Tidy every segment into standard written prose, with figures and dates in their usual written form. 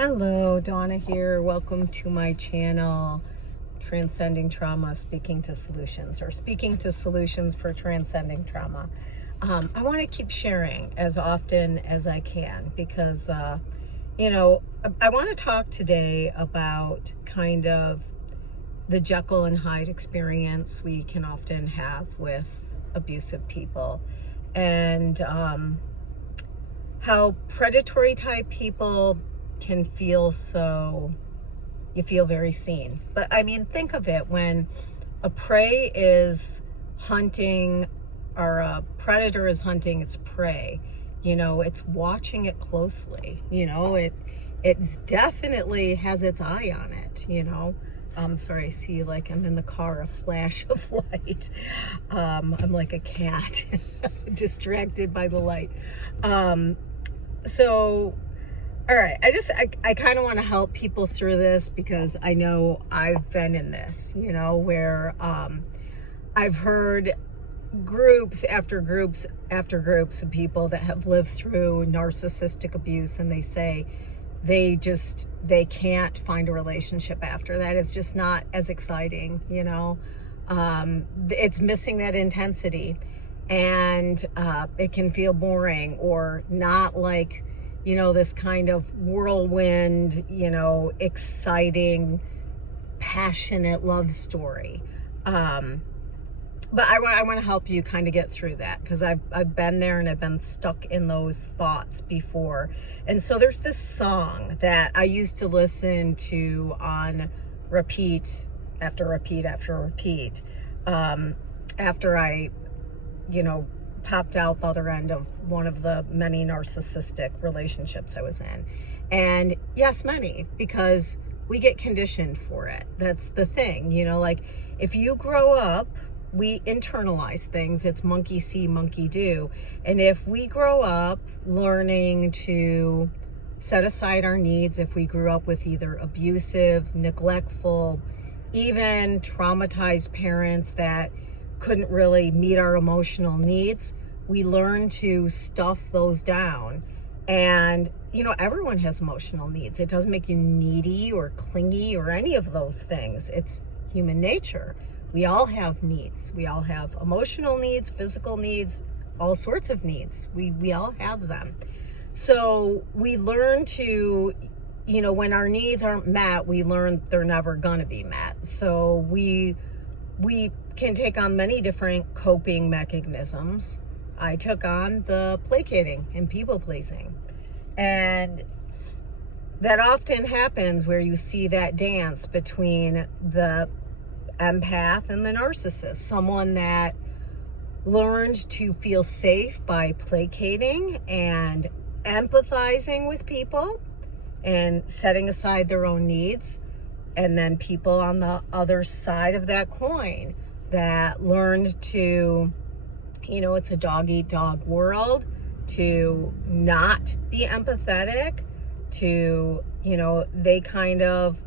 Hello, Donna here. Welcome to my channel, Transcending Trauma, Speaking to Solutions, or Speaking to Solutions for Transcending Trauma. I want to keep sharing as often as I can because, I want to talk today about kind of the Jekyll and Hyde experience we can often have with abusive people, and how predatory type people can feel you feel very seen. But I mean, think of it, when a prey is hunting, or a predator is hunting its prey, it's watching it closely. It definitely has its eye on it. I'm sorry, I see, like, I'm in the car, a flash of light. I'm like a cat distracted by the light. All right, I kind of want to help people through this because I know I've been in this, where I've heard groups after groups after groups of people that have lived through narcissistic abuse, and they say they can't find a relationship after that. It's just not as exciting, it's missing that intensity, and it can feel boring or not like, this kind of whirlwind, exciting, passionate love story. But I want to help you kind of get through that, because I've been there and I've been stuck in those thoughts before. And so there's this song that I used to listen to on repeat after repeat after repeat, after I, popped out the other end of one of the many narcissistic relationships I was in. And yes, many, because we get conditioned for it. That's the thing, like, if you grow up, we internalize things. It's monkey see, monkey do. And if we grow up learning to set aside our needs, if we grew up with either abusive, neglectful, even traumatized parents that couldn't really meet our emotional needs, we learn to stuff those down. And everyone has emotional needs. It doesn't make you needy or clingy or any of those things. It's human nature. We all have needs. We all have emotional needs, physical needs, all sorts of needs. We all have them. So we learn to, when our needs aren't met, we learn they're never gonna be met. So we can take on many different coping mechanisms. I took on the placating and people pleasing. And that often happens where you see that dance between the empath and the narcissist. Someone that learned to feel safe by placating and empathizing with people and setting aside their own needs. And then people on the other side of that coin that learned to, it's a dog-eat-dog world, to not be empathetic, to, they kind of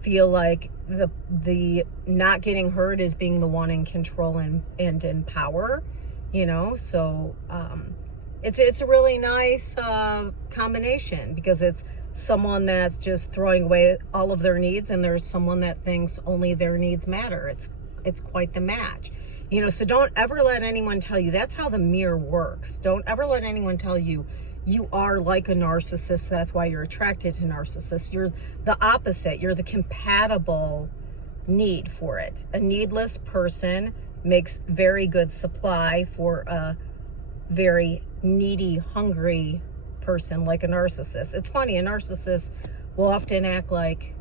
feel like the not getting hurt is being the one in control and in power, so it's a really nice combination, because it's someone that's just throwing away all of their needs, and there's someone that thinks only their needs matter. It's quite the match. So don't ever let anyone tell you that's how the mirror works. Don't ever let anyone tell you you are like a narcissist, that's why you're attracted to narcissists. You're the opposite. You're the compatible need for it. A needless person makes very good supply for a very needy, hungry person like a narcissist. It's funny, a narcissist will often act like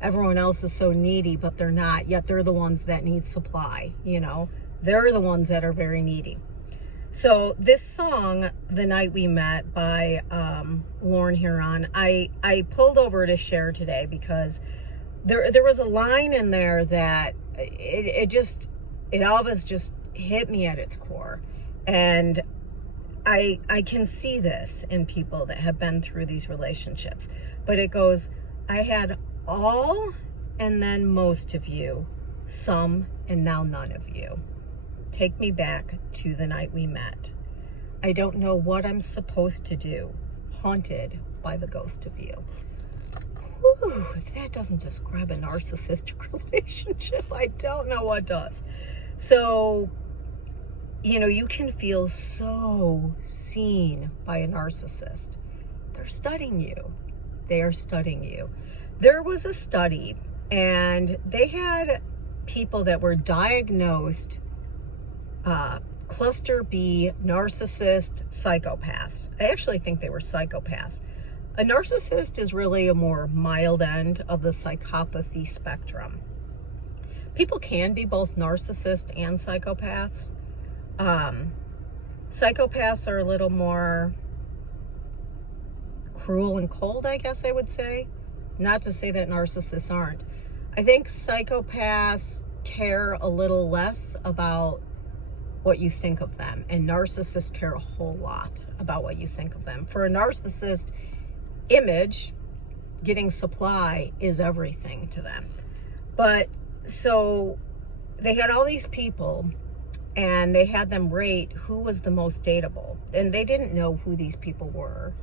everyone else is so needy, but they're not, yet they're the ones that need supply. They're the ones that are very needy. So this song, The Night We Met, by Lauren Huron, I pulled over to share today because there was a line in there that it always just hit me at its core. And I can see this in people that have been through these relationships. But it goes, I had all and then most of you, some and now none of you. Take me back to the night we met. I don't know what I'm supposed to do, haunted by the ghost of you. Whew, if that doesn't describe a narcissistic relationship, I don't know what does. So, you can feel so seen by a narcissist. They're studying you. They are studying you. There was a study, and they had people that were diagnosed cluster B narcissist psychopaths. I actually think they were psychopaths. A narcissist is really a more mild end of the psychopathy spectrum. People can be both narcissist and psychopaths. Psychopaths are a little more cruel and cold, I guess I would say. Not to say that narcissists aren't. I think psychopaths care a little less about what you think of them, and narcissists care a whole lot about what you think of them. For a narcissist, image, getting supply is everything to them. But so they had all these people, and they had them rate who was the most dateable, and they didn't know who these people were,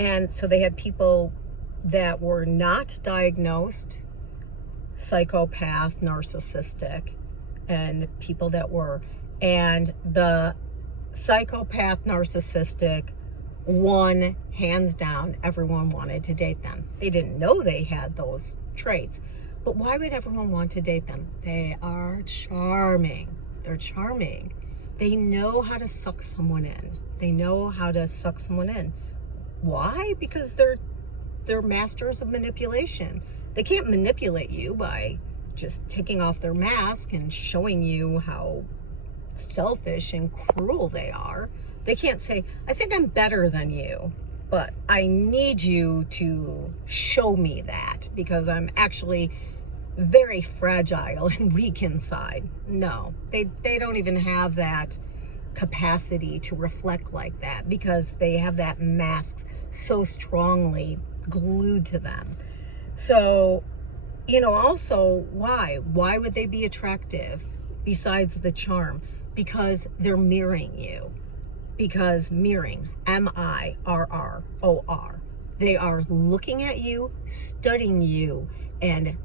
and so they had people that were not diagnosed psychopath, narcissistic, and people that were, and the psychopath, narcissistic won hands down. Everyone wanted to date them. They didn't know they had those traits, but why would everyone want to date them? They are charming. They're charming. They know how to suck someone in. They know how to suck someone in. Why? Because they're masters of manipulation. They can't manipulate you by just taking off their mask and showing you how selfish and cruel they are. They can't say, I think I'm better than you, but I need you to show me that because I'm actually very fragile and weak inside. No, they don't even have that capacity to reflect like that because they have that mask so strongly glued to them. So, also, why would they be attractive besides the charm? Because they're mirroring you. Because mirroring, M-I-R-R-O-R, they are looking at you, studying you, and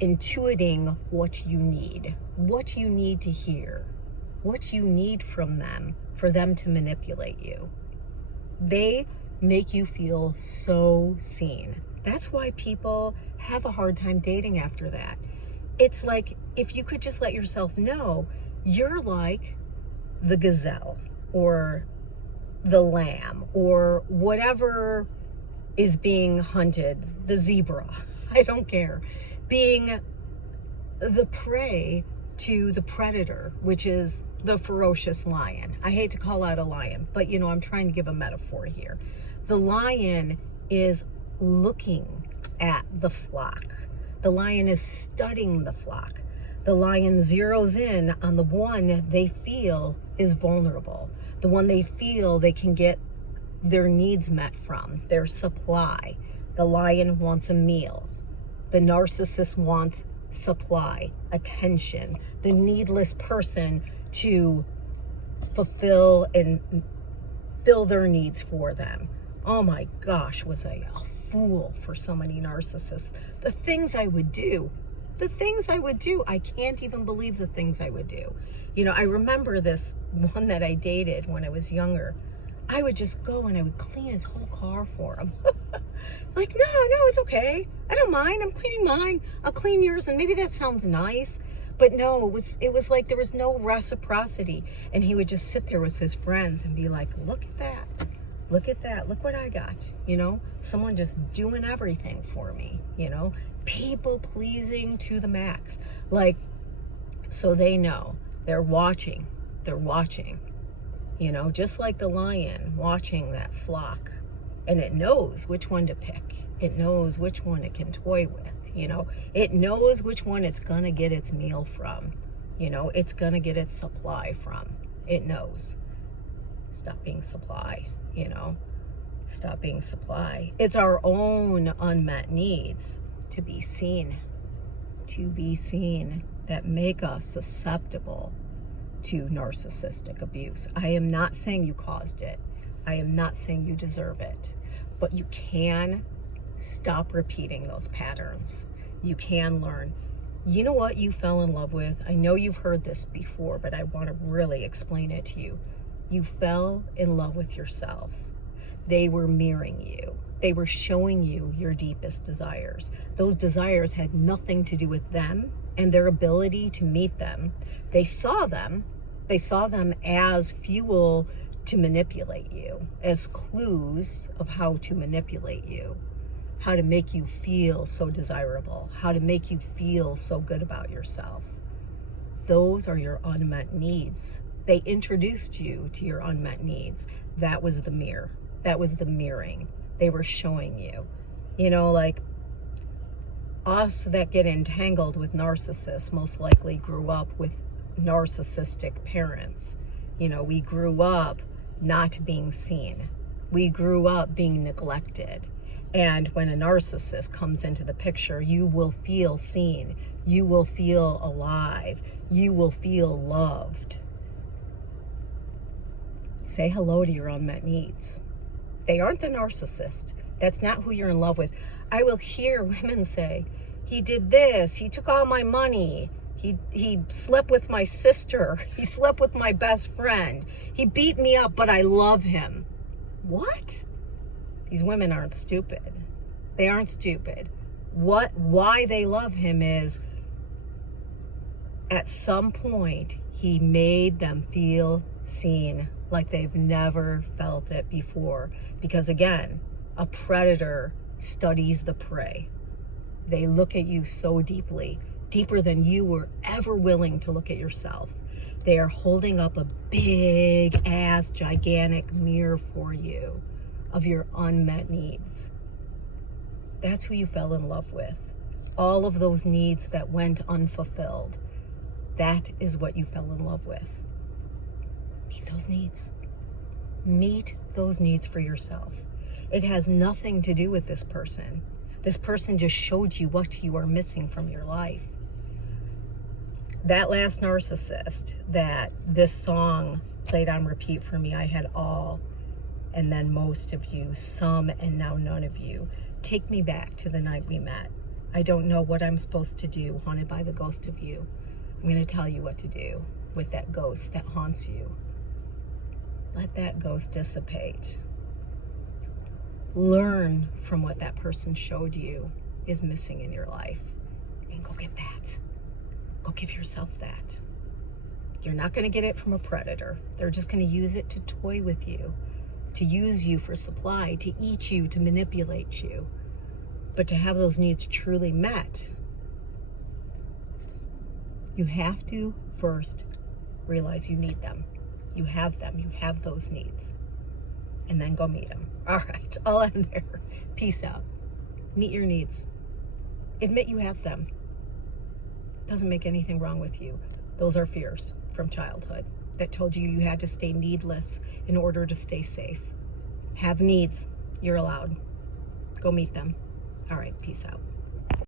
intuiting what you need to hear, what you need from them for them to manipulate you. They make you feel so seen. That's why people have a hard time dating after that. It's like if you could just let yourself know you're like the gazelle or the lamb or whatever is being hunted, the zebra, I don't care, being the prey to the predator, which is the ferocious lion. I hate to call out a lion, but I'm trying to give a metaphor here. The lion is looking at the flock. The lion is studying the flock. The lion zeroes in on the one they feel is vulnerable, the one they feel they can get their needs met from, their supply. The lion wants a meal. The narcissist wants supply, attention, the needless person to fulfill and fill their needs for them. Oh my gosh, was I a fool for so many narcissists? The things I would do, I can't even believe the things I would do. I remember this one that I dated when I was younger. I would just go and I would clean his whole car for him. Like, no, it's okay. I don't mind. I'm cleaning mine. I'll clean yours. And maybe that sounds nice. But no, it was like there was no reciprocity. And he would just sit there with his friends and be like, look at that. Look at that. Look what I got. Someone just doing everything for me. People pleasing to the max. Like, so they know. They're watching. Just like the lion watching that flock. And it knows which one to pick. It knows which one it can toy with. It knows which one it's going to get its meal from. It's going to get its supply from. It knows. Stop being supply, Stop being supply. It's our own unmet needs to be seen. That make us susceptible to narcissistic abuse. I am not saying you caused it. I am not saying you deserve it. But you can stop repeating those patterns. You can learn. You know what you fell in love with? I know you've heard this before, but I want to really explain it to you. You fell in love with yourself. They were mirroring you. They were showing you your deepest desires. Those desires had nothing to do with them and their ability to meet them. They saw them as fuel to manipulate you, as clues of how to manipulate you, how to make you feel so desirable, how to make you feel so good about yourself. Those are your unmet needs. They introduced you to your unmet needs. That was the mirror. That was the mirroring. They were showing you. You know, like us that get entangled with narcissists most likely grew up with narcissistic parents. You know, we grew up not being seen. We grew up being neglected. And when a narcissist comes into the picture, you will feel seen. You will feel alive. You will feel loved. Say hello to your unmet needs. They aren't the narcissist. That's not who you're in love with. I will hear women say, he did this, he took all my money, he slept with my sister, he slept with my best friend, he beat me up, but I love him. What? These women aren't stupid. They aren't stupid. Why they love him is, at some point, he made them feel seen like they've never felt it before. Because again, a predator studies the prey. They look at you so deeply, deeper than you were ever willing to look at yourself. They are holding up a big ass, gigantic mirror for you of your unmet needs. That's who you fell in love with. All of those needs that went unfulfilled. That is what you fell in love with. Meet those needs. Meet those needs for yourself. It has nothing to do with this person. This person just showed you what you are missing from your life. That last narcissist that this song played on repeat for me, I had all, and then most of you, some, and now none of you. Take me back to the night we met. I don't know what I'm supposed to do, haunted by the ghost of you. I'm going to tell you what to do with that ghost that haunts you. Let that ghost dissipate. Learn from what that person showed you is missing in your life, and go get that. Go give yourself that. You're not going to get it from a predator. They're just going to use it to toy with you, to use you for supply, to eat you, to manipulate you. But to have those needs truly met, you have to first realize you need them. You have them. You have those needs. And then go meet them. All right, I'll end there. Peace out. Meet your needs. Admit you have them. Doesn't make anything wrong with you. Those are fears from childhood that told you you had to stay needless in order to stay safe. Have needs. You're allowed. Go meet them. All right, peace out.